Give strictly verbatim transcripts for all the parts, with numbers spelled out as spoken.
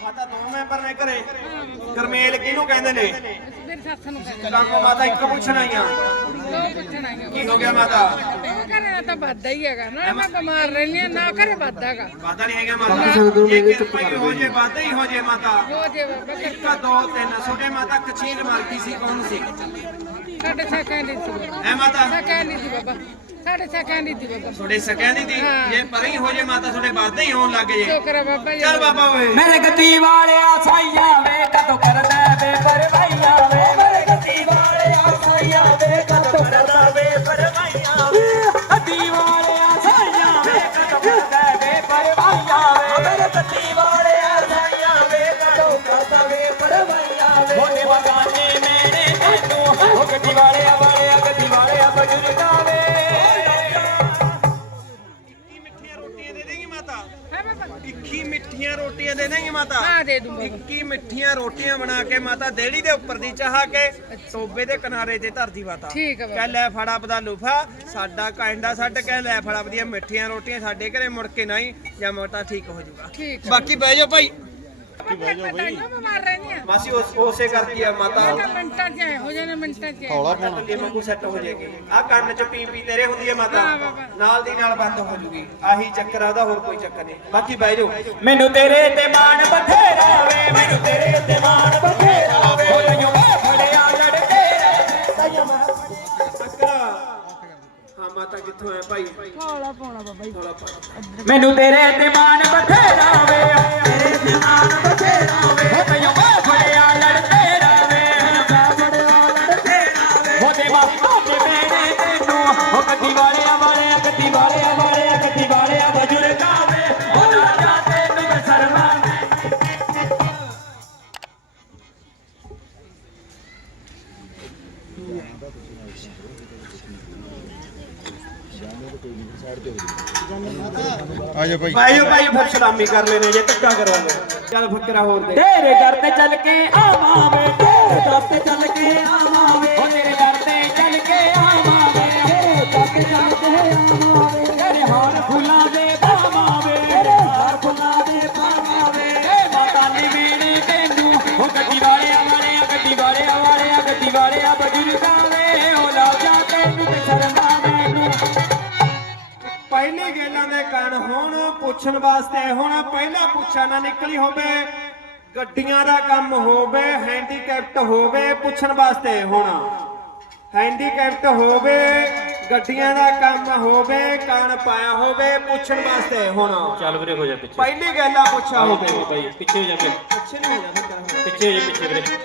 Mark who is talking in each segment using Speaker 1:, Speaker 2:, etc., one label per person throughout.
Speaker 1: ਮਾਤਾ ਦੋ ਮੈਂਬਰ ਨੇ ਘਰੇ ਗਰਮੇਲ ਕਿਹਨੂੰ ਕਹਿੰਦੇ ਨੇ
Speaker 2: ਮੇਰੇ ਸੱਸ ਨੂੰ ਕਹਿੰਦੇ
Speaker 1: ਕੰਮ ਮਾਤਾ ਇੱਕ ਪੁੱਛਣ ਆਈਆਂ
Speaker 2: ਦੋ ਪੁੱਛਣ ਆਈਆਂ
Speaker 1: ਕੀ ਹੋ ਗਿਆ ਮਾਤਾ
Speaker 2: ਘਰੇ ਨਾ ਤਾਂ ਵੱਧਦਾ ਹੀ ਹੈਗਾ ਨਾ ਮੈਂ ਬਿਮਾਰ ਰਹਿੰਦੀ ਆ ਨਾ ਘਰੇ ਵੱਧਦਾ ਹੈਗਾ
Speaker 1: ਵਾਦਾ ਨਹੀਂ ਹੈਗਾ ਮਾਤਾ ਜੇ ਕਿਰਪਾ ਹੀ ਹੋ ਜੇ ਵਾਦਾ ਹੀ ਹੋ ਜੇ ਮਾਤਾ
Speaker 2: ਹੋ ਜੇ ਬਾਬਾ
Speaker 1: ਇੱਕ ਦੋ ਤਿੰਨ ਛੋਟੇ ਮਾਤਾ ਕਚੀਲ ਮਾਰਦੀ ਸੀ ਕੌਣ ਸੀ
Speaker 2: ਸਾਡੇ ਸਾਕਾਂ ਦੀ ਸੀ
Speaker 1: ਐ ਮਾਤਾ
Speaker 2: ਸਾਕਾਂ ਦੀ ਸੀ ਬਾਬਾ ਸਾਡੇ ਸਾਕਾਂ ਦੀ ਸੀ ਬਾਬਾ
Speaker 1: ਤੁਹਾਡੇ ਸਕਿਆਂ ਦੀ ਦੀ ਜੇ ਪਰੇ ਹੋ ਜੇ ਮਾਤਾ ਤੁਹਾਡੇ ਵਾਦਾ ਹੀ ਹੋਣ ਲੱਗ ਜੇ
Speaker 2: ਸ਼ੁਕਰ ਆ ਬਾਬਾ ਜੀ
Speaker 1: ਚੱਲ ਬਾਬਾ ਓਏ
Speaker 3: ਮੇਰੇ ਗੱਦੀ ਵਾਲਿਆ ਸਾਈਆਂ ਵੇ ਕਦੋਂ ਕਰਦਾ ਵੇ ਪਰਵਾਈਆਂ ਵੇ ਮੇਰੇ ਗੱਦੀ ਵਾਲਿਆ ਸਾਈਆਂ ਵੇ ਕਦੋਂ ਕਰਦਾ ਵੇ ਪਰਵਾਈਆਂ ਵੇ ਗੱਦੀ ਵਾਲਿਆ ਸਾਈਆਂ ਵੇ ਕਦੋਂ ਕਰਦਾ ਵੇ ਪਰਵਾਈਆਂ ਵੇ ਮੇਰੇ ਗੱਦੀ ਵਾਲਿਆ ਸਾਈਆਂ ਵੇ ਕਦੋਂ ਕਰਦਾ ਵੇ ਪਰਵਾਈਆਂ ਵੇ ਹੋਣੇ ਵਗਾਨੇ ਮੇਰੇ ਤੈਨੂੰ ਉਹ ਗੱਦੀ ਵਾਲਿਆ ਵਾਲਿਆ ਗੱਦੀ ਵਾਲਿਆ ਬਜ਼ੁਰਗਾਂ ਵੇ
Speaker 1: ਇੱਕੀ ਮਿੱਠੀਆਂ ਰੋਟੀਆਂ ਦੇ ਦੇਂਗੇ ਮਾਤਾ
Speaker 2: ਹਾਂ ਦੇ ਦੂੰਗਾ
Speaker 1: ਇੱਕੀ ਮਿੱਠੀਆਂ ਰੋਟੀਆਂ ਬਣਾ ਕੇ ਮਾਤਾ ਦੇੜੀ ਦੇ ਉੱਪਰ ਦੀ ਚਾਹ ਕੇ ਟੋਬੇ ਦੇ ਕਿਨਾਰੇ ਤੇ ਧਰਦੀ ਮਾਤਾ
Speaker 2: ਠੀਕ ਹੈ ਬਾਬਾ
Speaker 1: ਕਹਿ ਲੈ ਫੜਾ ਬਦਾ ਲੂਫਾ ਸਾਡਾ ਕਾਂਡਾ ਛੱਡ ਕੇ ਲੈ ਫੜਾ ਬਦੀਆਂ ਮਿੱਠੀਆਂ ਰੋਟੀਆਂ ਸਾਡੇ ਘਰੇ ਮੁੜ ਕੇ ਨਹੀਂ ਜਾਂ ਮਾਤਾ ਠੀਕ ਹੋ ਜਾਊਗਾ
Speaker 2: ਠੀਕ
Speaker 1: ਬਾਕੀ ਬਹਿ ਜਾਓ ਭਾਈ
Speaker 2: ਬਾਕੀ ਬਹਿ ਜਾਓ ਬਈ ਬਿਮਾਰ ਰਹਿੰਦੀ ਆ
Speaker 1: ਮਾਸੀ ਉਸ ਉਸੇ ਕਰਦੀ ਆ ਮਾਤਾ
Speaker 2: ਮੈਂ ਮਿੰਟਾਂ ਚ ਆਏ ਹੋ ਜਾਣੇ ਮਿੰਟਾਂ ਚ
Speaker 1: ਹੌਲਾ ਫੋਨ ਅੱਗੇ ਵਾਂਗੂ ਸੈੱਟ ਹੋ ਜਾਏਗੀ ਆ ਕੰਨ ਚ ਪੀ ਪੀ ਤੇਰੇ ਹੁੰਦੀ ਹੈ ਮਾਤਾ ਨਾਲ ਦੀ ਨਾਲ ਬੰਦ ਹੋ ਜੂਗੀ ਆਹੀ ਚੱਕਰ ਆ ਉਹਦਾ ਹੋਰ ਕੋਈ ਚੱਕਰ ਨਹੀਂ ਬਾਕੀ ਬਹਿ ਜਾਓ
Speaker 3: ਮੈਨੂੰ ਤੇਰੇ ਤੇ ਮਾਣ ਬਥੇਰਾ ਵੇ ਮੈਨੂੰ ਤੇਰੇ ਤੇ ਮਾਣ ਬਥੇਰਾ ਵੇ ਹੋਈਓ ਮੈਂ ਫੜਿਆ ਲੜਕੇ ਤਾਈਆਂ ਮੈਂ
Speaker 1: ਹਾਂ ਮਾਤਾ ਕਿੱਥੋਂ ਆਇਆ ਭਾਈ
Speaker 2: ਹੌਲਾ ਪਾਉਣਾ ਬਾਬਾ ਜੀ
Speaker 1: ਹੌਲਾ ਪਾ
Speaker 3: ਮੈਨੂੰ ਤੇਰੇ ਤੇ ਮਾਣ ਬਥੇਰਾ ਵੇ ਤੇਰੇ ਤੇ ਮਾਣ ਬਥੇਰਾ ਵੇ ਹੋਈਓ ਮੈਂ ਫੜਿਆ ਲੜਕੇ ਵੇ ਮੈਂ ਫੜਿਆ ਲੜਕੇ ਵੇ ਹੋਦੇ ਬਾਪਾ ਤੇ ਮੇਰੇ ਤੈਨੂੰ ਹੋ ਗੱਡੀ ਵਾਲਿਆ ਵਾਲਿਆ ਗੱਡੀ ਵਾਲਿਆ ਵਾਲਿਆ ਗੱਡੀ ਵਾਲਿਆ ਬਜ਼ੁਰਗਾਂ ਵੇ ਹੋ ਰਾਜਾ ਤੈਨੂੰ ਮੈਂ ਸਰਵਾ
Speaker 4: ਆਜੋ ਭਾਈ
Speaker 1: ਭਾਈ ਭਾਈ ਫਿਰ ਸਲਾਮੀ ਕਰ ਲੈਣੇ ਜੇ ਧੱਕਾ ਕਰੋਗੇ ਚੱਲ ਫੱਕਰਾ ਹੋਰ ਦੇ
Speaker 3: ਤੇਰੇ ਦਰ ਤੇ ਚੱਲ ਕੇ ਆਵਾਂ ਵੇ ਤੇਰੇ ਦਰ ਤੇ ਚੱਲ ਕੇ ਆਵਾਂ ਵੇ ਓ ਤੇਰੇ ਦਰ ਤੇ ਚੱਲ ਕੇ ਆਵਾਂ ਵੇ ਤੇਰੇ ਦਰ ਤੇ ਚੱਲ ਕੇ ਆਵਾਂ ਵੇ ਤੇਰੇ ਹਾਰ ਫੁੱਲਾਂ ਦੇ ਪਾਵਾਂ ਵੇ ਤੇਰੇ ਹਾਰ ਫੁੱਲਾਂ ਦੇ ਪਾਵਾਂ ਵੇ ਏ ਮਾਤਾ ਨੇ ਮੇਰੇ ਤੈਨੂੰ ਓ ਗੱਡੀ ਵਾਲਿਆ ਵਾਲਿਆ ਗੱਡੀ ਵਾਲਿਆ ਵਾਲਿਆ ਗੱਡੀ ਵਾਲਿਆ ਬਜ਼ੁਰਗਾਂ ਵੇ ਓ ਲਾ ਜਾ ਤੈਨੂੰ ਤੇ ਸ਼ਰਮਾ ਮੈਨੂੰ
Speaker 1: ਪਹਿਲੀ ਗੇਲਾਂ ਦੇ ਕਣ ਹੋਣ ਪੁੱਛਣ ਵਾਸਤੇ ਹੁਣ ਪਹਿਲਾ ਪੁੱਛਾ ਨਾ ਨਿਕਲੀ ਹੋਵੇ ਗੱਡੀਆਂ ਦਾ ਕੰਮ ਹੋਵੇ ਹੈਂਡੀਕੈਪਟ ਹੋਵੇ ਪੁੱਛਣ ਵਾਸਤੇ ਹੁਣ ਹੈਂਡੀਕੈਪਟ ਹੋਵੇ ਗੱਡੀਆਂ ਦਾ ਕੰਮ ਹੋਵੇ ਕਣ ਪਾਇਆ ਹੋਵੇ ਪੁੱਛਣ ਵਾਸਤੇ ਹੁਣ
Speaker 5: ਚੱਲ ਵੀਰੇ ਹੋ ਜਾ ਪਿੱਛੇ
Speaker 1: ਪਹਿਲੀ ਗੇਲਾਂ ਪੁੱਛਾ ਹੋਵੇ
Speaker 5: ਬਾਈ ਪਿੱਛੇ ਹੋ ਜਾ ਫਿਰ
Speaker 1: ਪਿੱਛੇ ਨਹੀਂ ਹੋ ਜਾਂਦਾ
Speaker 5: ਪਿੱਛੇ ਹੋ ਜਾ ਪਿੱਛੇ ਵੀਰੇ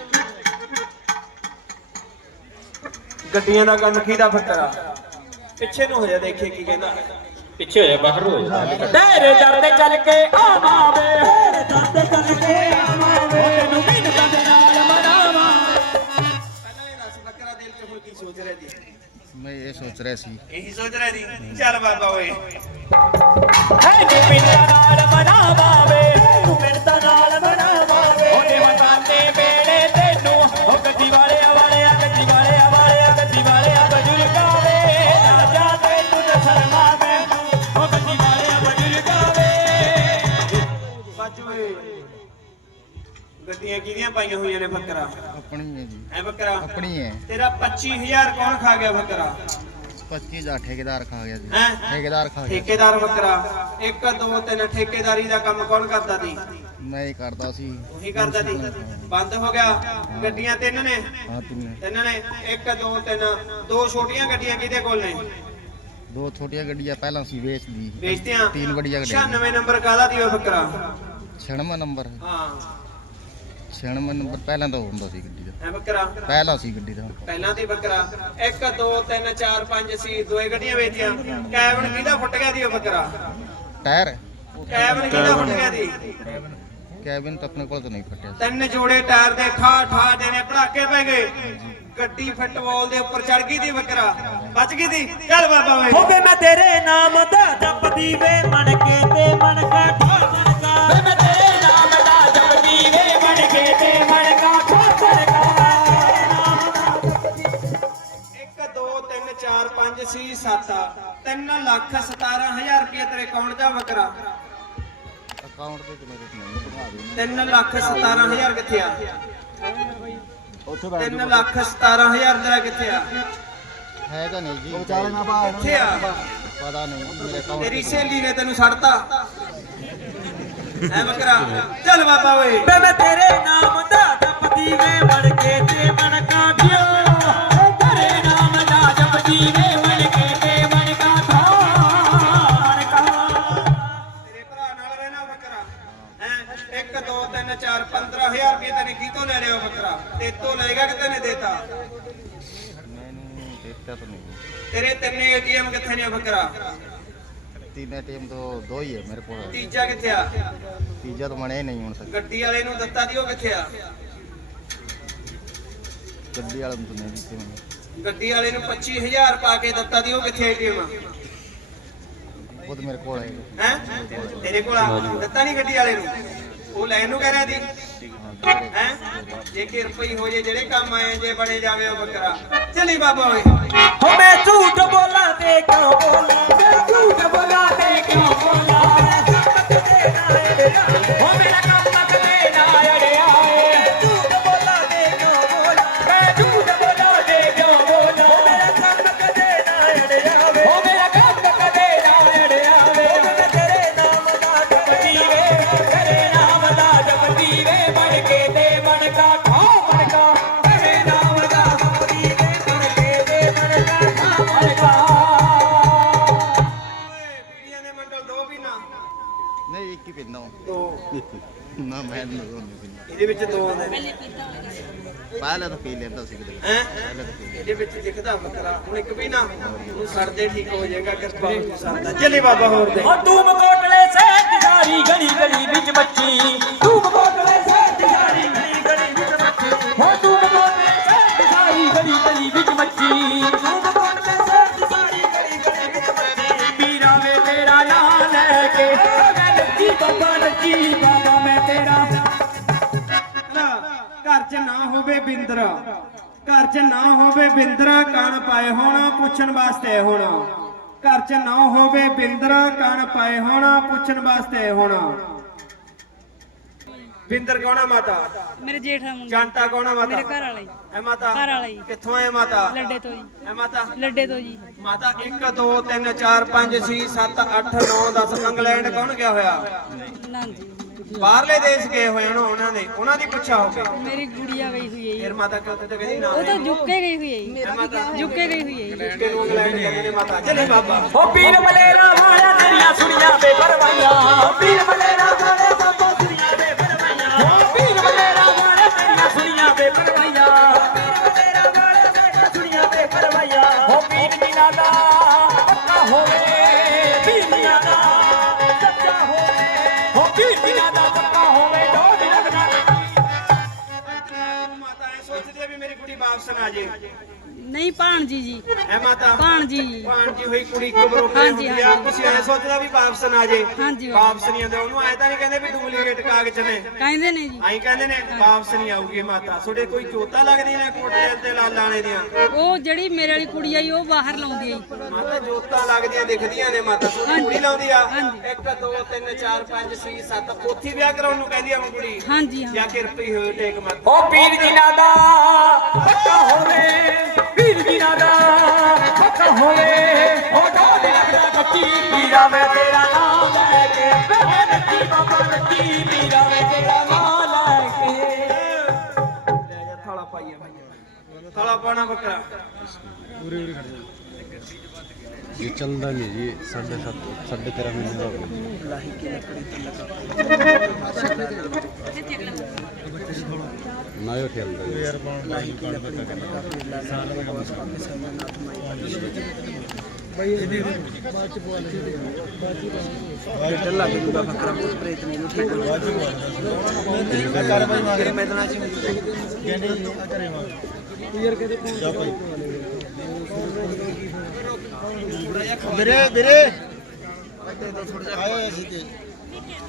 Speaker 1: ਗੱਡੀਆਂ ਦਾ ਕੰਮ ਕਿਹਦਾ ਫੱਕਰਾ ਪਿੱਛੇ ਨੂੰ ਹੋ ਜਾ ਦੇਖੀਏ ਕੀ ਕਹਿੰਦਾ
Speaker 5: ਪਿੱਛੇ ਹੋ ਜਾ ਬਾਹਰ ਹੋ ਜਾ
Speaker 3: ਤੇਰੇ ਦਰ ਤੇ ਚੱਲ ਕੇ ਆਵਾਂ ਵੇ ਤੇਰੇ ਦਰ ਤੇ ਚੱਲ ਕੇ ਆਵਾਂ ਵੇ ਤੈਨੂੰ ਮਿੰਨਤਾਂ ਦੇ ਨਾਲ ਮਨਾਵਾਂ
Speaker 1: ਪਹਿਲਾਂ ਇਹ ਦੱਸ ਫੱਕਰਾ ਦਿਲ ਚ ਹੁਣ ਕੀ ਸੋਚ ਰਿਹਾ ਜੀ
Speaker 4: ਮੈਂ ਇਹ ਸੋਚ ਰਿਹਾ ਸੀ
Speaker 1: ਇਹੀ ਸੋਚ ਰਿਹਾ ਜੀ ਚੱਲ ਬਾਬਾ ਓਏ
Speaker 3: ਹੈ ਤੂੰ ਮਿੰਨਤਾਂ ਨਾਲ ਮਨਾਵਾਂ ਵੇ ਤੂੰ ਮਿੰਨਤਾਂ ਨਾਲ ਮਨਾਵਾਂ ਵੇ ਉਹਦੇ ਵਤਾਨੇ ਵੇਲੇ ਤੈਨੂੰ ਉਹ ਗੱਡੀ ਵਾਲਿਆ ਵਾਲਿਆ ਗੱਡੀ ਵਾਲਿਆ ਵਾਲਿਆ ਗੱਡੀ ਵਾਲਿਆ ਬਜ਼ੁਰਗਾਂ ਵੇ ਰਾਜਾ ਤੈਨੂੰ ਤੇ ਸ਼ਰਮਾ ਮੈਨੂੰ ਉਹ ਗੱਡੀ ਵਾਲਿਆ ਬਜ਼ੁਰਗਾਂ ਵੇ
Speaker 1: ਬੱਜ ਓਏ ਗੱਡੀਆਂ ਕਿਹਦੀਆਂ ਪਾਈਆਂ ਹੋਈਆਂ ਨੇ ਫੱਕਰਾ
Speaker 4: ਆਪਣੀ ਹੈ ਜੀ
Speaker 1: ਐ ਫੱਕਰਾ
Speaker 4: ਆਪਣੀ ਹੈ
Speaker 1: ਤੇਰਾ ਪੱਚੀ ਹਜ਼ਾਰ ਕੌਣ ਖਾ ਗਿਆ ਫੱਕਰਾ
Speaker 4: ਪੱਚੀ ਹਜ਼ਾਰ ਠੇਕੇਦਾਰ ਖਾ ਗਿਆ ਜੀ
Speaker 1: ਹੈਂ?
Speaker 4: ਠੇਕੇਦਾਰ ਖਾ ਗਿਆ
Speaker 1: ਠੇਕੇਦਾਰ ਫੱਕਰਾ ਇੱਕ ਦੋ ਤਿੰਨ ਠੇਕੇਦਾਰੀ ਦਾ ਕੰਮ ਕੌਣ ਕਰਦਾ ਸੀ
Speaker 4: ਮੈਂ ਹੀ ਕਰਦਾ ਸੀ
Speaker 1: ਉਹੀ ਕਰਦਾ ਸੀ ਬੰਦ ਹੋ ਗਿਆ ਗੱਡੀਆਂ ਤਿੰਨ ਨੇ
Speaker 4: ਹਾਂ ਤਿੰਨ
Speaker 1: ਤਿੰਨ ਨੇ ਇੱਕ ਦੋ ਤਿੰਨ ਦੋ ਛੋਟੀਆਂ ਗੱਡੀਆਂ ਕਿਹਦੇ ਕੋਲ ਨੇ
Speaker 4: ਦੋ ਛੋਟੀਆਂ ਗੱਡੀਆਂ ਪਹਿਲਾਂ ਸੀ ਵੇਚਦੀ
Speaker 1: ਵੇਚਤੀਆਂ
Speaker 4: ਤਿੰਨ ਵੱਡੀਆਂ ਗੱਡੀਆਂ
Speaker 1: ਛਿਆਨਵੇਂ ਨੰਬਰ ਕਾਹਦਾ ਦੀ ਉਹ ਫੱਕਰਾ
Speaker 4: ਛਿਆਨਵੇਂ ਨੰਬਰ
Speaker 1: ਹਾਂ
Speaker 4: ਛਿਆਨਵੇਂ ਨੰਬਰ ਪਹਿਲਾਂ ਤਾਂ ਹੁੰਦਾ ਸੀ ਗੱਡੀ ਦਾ
Speaker 1: ਐ ਫੱਕਰਾ
Speaker 4: ਪਹਿਲਾ ਸੀ ਗੱਡੀ ਦਾ
Speaker 1: ਪਹਿਲਾਂ ਦੀ ਬੱਕਰਾ ਇੱਕ ਦੋ ਤਿੰਨ ਚਾਰ ਪੰਜ ਸੀ ਦੋਏ ਗੱਡੀਆਂ ਵੇਚੀਆਂ ਕੈਬਨ ਕਿਹਦਾ ਫੁੱਟ ਗਿਆ ਦੀ ਉਹ ਬੱਕਰਾ
Speaker 4: ਟਾਇਰ
Speaker 1: ਕੈਬਨ ਕਿਹਦਾ ਫੁੱਟ ਗਿਆ ਦੀ
Speaker 4: ਕੈਬਿਨ ਤਾਂ ਆਪਣੇ ਕੋਲ ਤਾਂ ਨਹੀਂ ਫਟਿਆ
Speaker 1: ਤਿੰਨ ਜੋੜੇ ਟਾਇਰ ਦੇ ਠਾ ਠਾ ਦੇ ਨੇ ਪੜਾਕੇ ਪੈ ਗਏ ਗੱਡੀ ਫੁੱਟਬਾਲ ਦੇ ਉੱਪਰ ਚੜ ਗਈ ਦੀ ਬੱਕਰਾ ਬਚ ਗਈ ਦੀ ਚੱਲ ਬਾਬਾ ਓਏ
Speaker 3: ਹੋਵੇ ਮੈਂ ਤੇਰੇ ਨਾਮ ਦਾ ਜਪਦੀ ਵੇ ਮਣ ਕੇ ਤੇ ਮਣ ਕਾ ਠੋਕਰਕਾ ਵੇ ਮੈਂ ਤੇਰੇ ਨਾਮ ਦਾ ਜਪਦੀ ਵੇ ਮਣ ਕੇ ਤੇ ਮਣ ਕਾ ਠੋਕਰਕਾ
Speaker 1: ਇੱਕ ਦੋ ਤਿੰਨ ਚਾਰ ਪੰਜ ਛੇ ਸੱਤ ਤਿੰਨ ਲੱਖ ਸਤਾਰਾਂ ਹਜ਼ਾਰ ਰੁਪਏ ਤੇਰੇ ਅਕਾਊਂਟ 'ਚ ਬੱਕਰਾ
Speaker 4: ਅਕਾਊਂਟ ਤੇ ਮੇਰੇ ਤੇ ਨਹੀਂ ਬਣਾ ਦੇ
Speaker 1: ਤਿੰਨ ਲੱਖ ਸਤਾਰਾਂ ਹਜ਼ਾਰ ਕਿੱਥੇ ਆ
Speaker 4: ਉੱਥੇ
Speaker 1: ਤਿੰਨ ਲੱਖ ਸਤਾਰਾਂ ਹਜ਼ਾਰ ਤੇਰਾ ਕਿੱਥੇ ਆ
Speaker 4: ਹੈਗਾ ਨਹੀਂ ਜੀ ਵਿਚਾਰੇ ਨਾ ਬਾਹਰ
Speaker 1: ਕਿੱਥੇ ਆ
Speaker 4: ਪਤਾ ਨਹੀਂ ਮੇਰੇ ਅਕਾਊਂਟ
Speaker 1: ਤੇਰੀ ਸਹੇਲੀ ਨੇ ਤੈਨੂੰ ਛੱਡਤਾ ਐ ਬੱਕਰਾ ਚੱਲ ਬਾਬਾ ਓਏ
Speaker 3: ਵੇ ਮੈਂ ਤੇਰੇ ਨਾਮ ਦਾ ਜਪਦੀ ਵੇ ਬਣ ਕੇ ਤੇ ਬਣ ਕਾਠਿਓ ਤੇਰੇ ਨਾਮ ਦਾ ਜਪਦੀ ਵੇ ਬਣ ਕੇ ਤੇ ਬਣ ਕਾਠਾਨ ਕਾ
Speaker 1: ਤੇਰੇ ਭਰਾ ਨਾਲ ਰਹਿਣਾ ਬੱਕਰਾ ਹੈ ਇੱਕ ਦੋ ਤਿੰਨ ਚਾਰ ਪੰਦਰਾਂ ਹਜ਼ਾਰ ਰੁਪਏ ਤੈਨੇ ਕਿਤੋਂ ਲੈ ਲਿਆ ਬੱਕਰਾ ਤੇ ਤੋਂ ਲਏਗਾ ਕਿ ਤੈਨੇ ਦੇਤਾ
Speaker 4: ਮੈਨੂੰ ਦਿੱਤਾ ਤਾਂ ਨਹੀਂ
Speaker 1: ਤੇਰੇ ਤਿੰਨੇ ਏਟੀਐਮ ਕਿੱਥੇ ਨੇ ਬੱਕਰਾ
Speaker 4: ਤਿੰਨ ਟੀਮ ਤੋਂ ਦੋ ਹੀ ਹੈ ਮੇਰੇ ਕੋਲ
Speaker 1: ਤੀਜਾ ਕਿੱਥੇ ਆ
Speaker 4: ਤੀਜਾ ਤਾਂ ਬਣਿਆ ਹੀ ਨਹੀਂ ਹੁਣ ਤੱਕ
Speaker 1: ਗੱਡੀ ਵਾਲੇ ਨੂੰ ਦਿੱਤਾ ਦੀ ਉਹ ਕਿੱਥੇ ਆ
Speaker 4: ਗੱਡੀ ਵਾਲੇ ਨੂੰ ਤਾਂ ਨਹੀਂ ਦਿੱਤੇ ਮੈਨੂੰ
Speaker 1: ਗੱਡੀ ਵਾਲੇ ਨੂੰ ਪੱਚੀ ਹਜ਼ਾਰ ਪਾ ਕੇ ਦਿੱਤਾ ਦੀ ਉਹ ਕਿੱਥੇ ਏਟੀਐਮ ਆ
Speaker 4: ਉਹ ਤਾਂ ਮੇਰੇ ਕੋਲ ਹੈ
Speaker 1: ਹੈ ਤੇਰੇ ਕੋਲ ਆ ਦਿੱਤਾ ਨਹੀਂ ਗੱਡੀ ਵਾਲੇ ਨੂੰ ਉਹ ਲੈਣ ਨੂੰ ਕਹਿ ਰਿਹਾ ਸੀ ਹੈ ਜੇ ਕਿ ਰੁਪਈ ਹੋ ਜੇ ਜਿਹੜੇ ਕੰਮ ਆਏ ਜੇ ਬਣੇ ਜਾਵੇ ਉਹ ਬੱਕਰਾ ਚੱਲੀ ਬਾਬਾ ਓਏ
Speaker 3: ਹੋ ਮੈਂ ਝੂਠ ਬੋਲਾਂ ਤੇ ਕਿਉਂ ਬੋਲਾਂ ਮੈਂ ਝੂਠ ਬੋਲਾਂ ਤੇ ਕਿਉਂ ਬੋਲਾਂ ਹੋ ਮੇਰਾ ਕੰਮ ਕਦੇ ਨਾ ਅੜਿਆ ਏ ਝੂਠ ਬੋਲਾਂ ਤੇ ਕਿਉਂ ਬੋਲਾਂ ਮੈਂ ਝੂਠ ਬੋਲਾਂ ਤੇ ਕਿਉਂ ਬੋਲਾਂ ਮੇਰਾ ਕੰਮ ਕਦੇ ਨਾ ਅੜਿਆ ਵੇ ਹੋ ਮੇਰਾ ਕੰਮ ਕਦੇ ਨਾ ਅੜਿਆ ਵੇ ਮੈਂ ਤੇਰੇ ਨਾਮ ਦਾ ਜਪਦੀ ਵੇ ਤੇਰੇ ਨਾਮ ਦਾ ਜਪਦੀ ਵੇ ਬਣ ਕੇ ਤੇ ਬਣ ਕਾ ਠਾ ਬਣ ਕਾ ਤੇਰੇ ਨਾਮ ਦਾ ਜਪਦੀ ਵੇ ਬਣ ਕੇ ਤੇ ਬਣ ਕਾ ਠਾ ਬਣ ਕਾ
Speaker 1: ਓਏ ਪੀੜੀਆਂ ਦੇ ਮੰਡਲ ਦੋ ਵੀ ਨਾ
Speaker 4: ਨਹੀਂ ਇੱਕ ਹੀ ਪਿੰਦਾ
Speaker 1: ਦੋ
Speaker 4: ਨਾ ਮੈਂ ਨਹੀਂ ਪੀਂਦਾ
Speaker 1: ਇਹਦੇ ਵਿੱਚ ਦੋ ਆਉਂਦੇ
Speaker 4: ਪਹਿਲਾਂ ਤਾਂ ਪੀ ਲੈਂਦਾ ਸੀ ਕਿਤੇ
Speaker 1: ਹੈ
Speaker 4: ਪਹਿਲਾਂ ਤਾਂ ਪੀ ਲੈਂਦਾ।
Speaker 1: ਇਹਦੇ ਵਿੱਚ ਦਿਖਦਾ ਬੱਕਰਾ ਹੁਣ ਇੱਕ ਵੀ ਨਾ ਉਹਨੂੰ ਸੜਦੇ ਠੀਕ ਹੋ ਜਾਏਗਾ ਕਿਰਪਾ ਹੋ ਸਕਦਾ ਚੱਲੀ ਬਾਬਾ ਹੋਰ ਦੇ
Speaker 3: ਹੋ ਤੂੰ ਮਕੋਟਲੇ ਸਹਿਤ ਸਾਰੀ ਗਲੀ ਗਲੀ ਵਿੱਚ ਬੱਚੀ ਤੂੰ ਮਕੋਟਲੇ ਸਹਿਤ ਸਾਰੀ ਗਲੀ ਗਲੀ ਵਿੱਚ ਬੱਚੀ ਹੋ ਤੂੰ ਮਕੋਟਲੇ ਸਹਿਤ ਸਾਰੀ ਗਲੀ ਗਲੀ ਵਿੱਚ ਬੱਚੀ ਤੂੰ ਮਕੋਟਲੇ ਸਹਿਤ ਸਾਰੀ ਗਲੀ ਗਲੀ ਵਿੱਚ ਬੱਚੀ ਪੀਰਾ ਵੇ ਤੇਰਾ ਨਾਂ ਲੈ ਕੇ ਮੈਂ ਨੱਚੀ ਬਾਬਾ ਨੱਚੀ ਬਾਬਾ ਮੈਂ ਤੇਰਾ
Speaker 1: ਘਰ 'ਚ ਨਾ ਹੋਵੇ ਬਿੰਦਰ ਘਰ 'ਚ ਨਾ ਹੋਵੇ ਬਿੰਦਰ ਕਣ ਪਾਏ ਹੋਣ ਪੁੱਛਣ ਵਾਸਤੇ ਹੁਣ ਘਰ 'ਚ ਨਾ ਹੋਵੇ ਬਿੰਦਰ ਕਣ ਪਾਏ ਹੋਣ ਪੁੱਛਣ ਵਾਸਤੇ ਹੁਣ ਬਿੰਦਰ ਕੌਣਾ ਮਾਤਾ
Speaker 6: ਮੇਰੇ ਜੇਠ ਦਾ ਮੁੰਡਾ
Speaker 1: ਜਾਂਟਾ ਕੌਣਾ ਮਾਤਾ
Speaker 6: ਮੇਰੇ ਘਰ ਵਾਲਾ ਜੀ
Speaker 1: ਐ ਮਾਤਾ
Speaker 6: ਘਰ ਵਾਲਾ ਜੀ
Speaker 1: ਕਿੱਥੋਂ ਆਏ ਮਾਤਾ
Speaker 6: ਲੱਡੇ ਤੋਂ ਜੀ
Speaker 1: ਐ ਮਾਤਾ
Speaker 6: ਲੱਡੇ ਤੋਂ ਜੀ
Speaker 1: ਮਾਤਾ ਇੱਕ ਦੋ ਤਿੰਨ ਚਾਰ ਪੰਜ ਛੇ ਸੱਤ ਅੱਠ ਨੌ ਦਸ ਇੰਗਲੈਂਡ ਕੌਣ ਗਿਆ ਹੋਇਆ
Speaker 6: ਨਾ ਜੀ
Speaker 1: ਬਾਹਰਲੇ ਦੇਸ਼ ਗਏ ਹੋਏ ਹਨ ਉਹਨਾਂ ਦੇ ਉਹਨਾਂ ਦੀ ਪੁੱਛਾ ਹੋਵੇ
Speaker 6: ਮੇਰੀ ਗੁੜੀਆ ਗਈ ਹੋਈ ਹੈ ਜੀ
Speaker 1: ਫਿਰ ਮਾਤਾ ਕਿਉਂ ਤੇ ਕਹਿੰਦੀ ਨਾ
Speaker 6: ਉਹ ਤਾਂ ਜੁੱਕੇ ਗਈ ਹੋਈ ਹੈ ਜੀ ਜੁੱਕੇ ਗਈ ਹੋਈ ਹੈ ਜੀ
Speaker 1: ਕਿ ਨੂੰ ਇੰਗਲੈਂਡ ਕਹਿੰਦੇ ਨੇ ਮਾਤਾ ਚੱਲੇ ਬਾਬਾ
Speaker 3: ਹੋ ਪੀਰ ਮਲੇਰਾ ਵਾਲਿਆ ਤੇਰੀਆਂ ਸੁਣੀਆਂ ਬੇਪਰਵਾਹੀਆਂ ਪੀਰ ਮਲੇਰਾ ਵਾਲਿਆ ਬਾਬਾ ਸੁਣੀਆਂ ਬੇਪਰਵਾਹੀਆਂ ਹੋ ਪੀਰ ਮਲੇਰਾ ਵਾਲਿਆ ਤੇਰੀਆਂ ਸੁਣੀਆਂ ਬੇਪਰਵਾਹੀਆਂ ਪੀਰ ਮਲੇਰਾ ਵਾਲਿਆ ਤੇਰੀਆਂ ਸੁਣੀਆਂ ਬੇਪਰਵਾਹੀਆਂ ਹੋ ਪੀਰ ਜੀਨਾ ਦਾ ਪੱਕਾ ਹੋਵੇ ਪੀਰ ਜੀਨਾ ਦਾ ਸੱਚਾ ਹੋਵੇ ਹੋ ਪੀਰ ਜੀਨਾ ਦਾ ਪੱਕਾ ਹੋਵੇ ਡੋਡ ਲੱਗਦਾ
Speaker 1: ਮਾਤਾ ਐ ਸੋਚਦੀ ਆ ਵੀ ਮੇਰੀ ਕੁੜੀ ਵਾਪਸ ਨਾ ਆ ਜੇ
Speaker 6: ਨਹੀਂ ਭਾਣਜੀ ਜੀ
Speaker 1: ਐ ਮਾਤਾ
Speaker 6: ਭਾਣਜੀ ਜੀ
Speaker 1: ਭਾਣਜੀ ਹੋਈ ਕੁੜੀ ਕਬਰੋਂ
Speaker 6: ਹਾਂਜੀ,
Speaker 1: ਹੁੰਦੀ ਆ
Speaker 6: ਹਾਂਜੀ।
Speaker 1: ਤੁਸੀਂ ਐ ਸੋਚਦਾ ਵੀ ਵਾਪਸ ਨਾ ਆ ਜੇ
Speaker 6: ਹਾਂਜੀ।
Speaker 1: ਵਾਪਸ ਨਹੀਂ ਆਉਂਦੇ ਉਹਨੂੰ ਐ ਤਾਂ ਨਹੀਂ ਕਹਿੰਦੇ ਵੀ ਡੁਪਲੀਕੇਟ ਕਾਗਜ਼ ਨੇ
Speaker 6: ਕਹਿੰਦੇ ਨੇ ਜੀ
Speaker 1: ਆਈ ਕਹਿੰਦੇ ਨੇ ਵਾਪਸ ਨਹੀਂ ਆਊਗੀ ਮਾਤਾ ਤੁਹਾਡੇ ਕੋਈ ਜੋਤਾ ਲੱਗਦੀ ਨੇ ਕੋਟੇ ਤੇ ਲਾਲਾਂ ਵਾਲੇ ਦੀਆਂ
Speaker 6: ਉਹ ਜਿਹੜੀ ਮੇਰੇ ਵਾਲੀ ਕੁੜੀ ਆਈ ਉਹ ਬਾਹਰ ਲਾਉਂਦੀ ਹੈ ਜੀ
Speaker 1: ਮਾਤਾ ਜੋਤਾਂ ਲੱਗਦੀਆਂ ਦਿਖਦੀਆਂ ਨੇ ਮਾਤਾ ਤੁਹਾਡੀ
Speaker 6: ਹਾਂਜੀ।
Speaker 1: ਕੁੜੀ ਲਾਉਂਦੀ ਆ
Speaker 6: ਹਾਂਜੀ।
Speaker 1: ਇੱਕ ਦੋ ਤਿੰਨ ਚਾਰ ਪੰਜ ਛੇ ਸੱਤ ਉੱਥੇ ਵਿਆਹ ਕਰਾਉਣ ਨੂੰ ਕਹਿੰਦੀ ਆ ਉਹ ਕੁੜੀ
Speaker 6: ਹਾਂਜੀ ਹਾਂ
Speaker 1: ਜਾਂ ਕਿ ਰੁਪਈ ਹੋਏ ਟੇਕ ਮਾਤਾ
Speaker 3: ਓ ਪੀਰ ਜੀਨਾ ਦਾ ਪੱਕਾ ਹੋਵੇ ਪੀਰ ਜੀਨਾ ਦਾ ਪੱਕਾ ਹੋਵੇ ਓ ਡੋਲ ਲੱਗਦਾ ਕੱਟੀ ਪੀਰਾ ਮੈਂ ਤੇਰਾ ਨਾਮ ਲੈ ਕੇ ਮੈਂ ਨੱਚੀ ਬਾਬਾ ਨੱਚੀ ਪੀਰਾ ਮੈਂ ਤੇਰਾ ਨਾਮ ਲੈ ਕੇ
Speaker 1: ਲੈ ਜਾ ਥਾਲਾ ਪਾਈਏ ਥਾਲਾ ਪਾਣਾ ਬੱਕਰਾ
Speaker 7: ये चल रहा नहीं जी साढ़े सात साढ़े तेरह महीने हो गए ना यो खेल रहा
Speaker 4: ਵੀਰੇ ਵੀਰੇ ਆਏ ਅਸੀਂ ਤੇ